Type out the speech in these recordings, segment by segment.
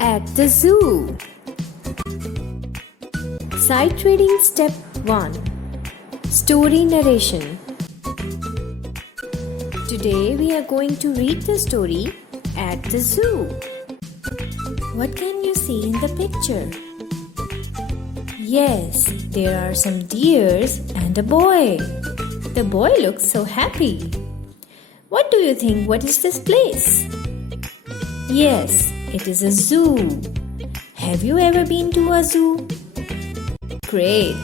at the zoo. Sight reading step 1. Story narration. Today we are going to read the story at the zoo. What can you see in the picture? Yes, there are some deers and a boy. The boy looks so happy. What do you think? What is this place? Yes, it is a zoo. Have you ever been to a zoo? Great.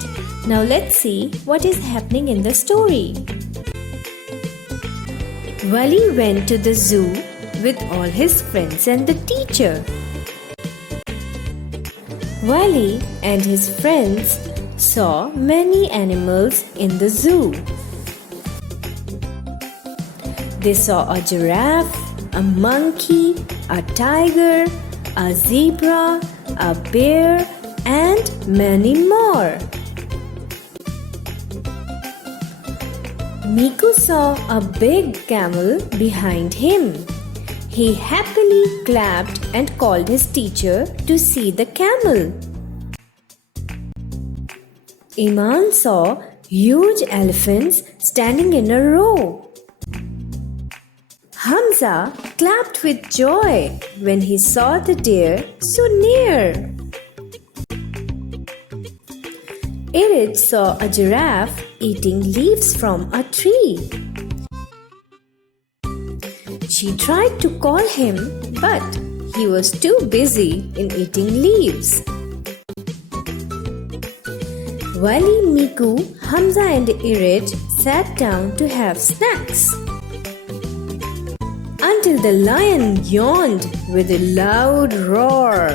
Now let's see what is happening in the story. Wali went to the zoo with all his friends and the teacher. Wali and his friends saw many animals in the zoo. They saw a giraffe, a monkey, a tiger, a zebra, a bear, and many more. Miku saw a big camel behind him. He happily clapped and called his teacher to see the camel. Iman saw huge elephants standing in a row. Hamza clapped with joy when he saw the deer so near. Irid saw a giraffe eating leaves from a tree. She tried to call him, but he was too busy in eating leaves. Wali, Miku, Hamza and Irid sat down to have snacks. Until the lion yawned with a loud roar.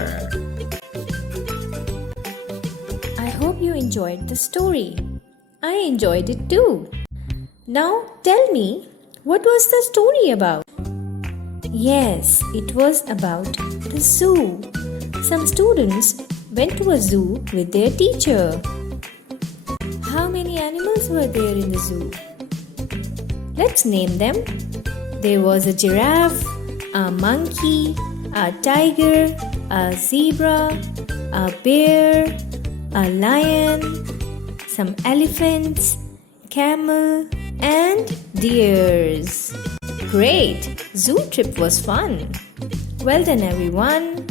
I hope you enjoyed the story. I enjoyed it too. Now tell me, what was the story about? Yes, it was about the zoo. Some students went to a zoo with their teacher. How many animals were there in the zoo? Let's name them. There was a giraffe, a monkey, a tiger, a zebra, a bear, a lion, some elephants, camel, and deers. Great! Zoo trip was fun. Well done, everyone.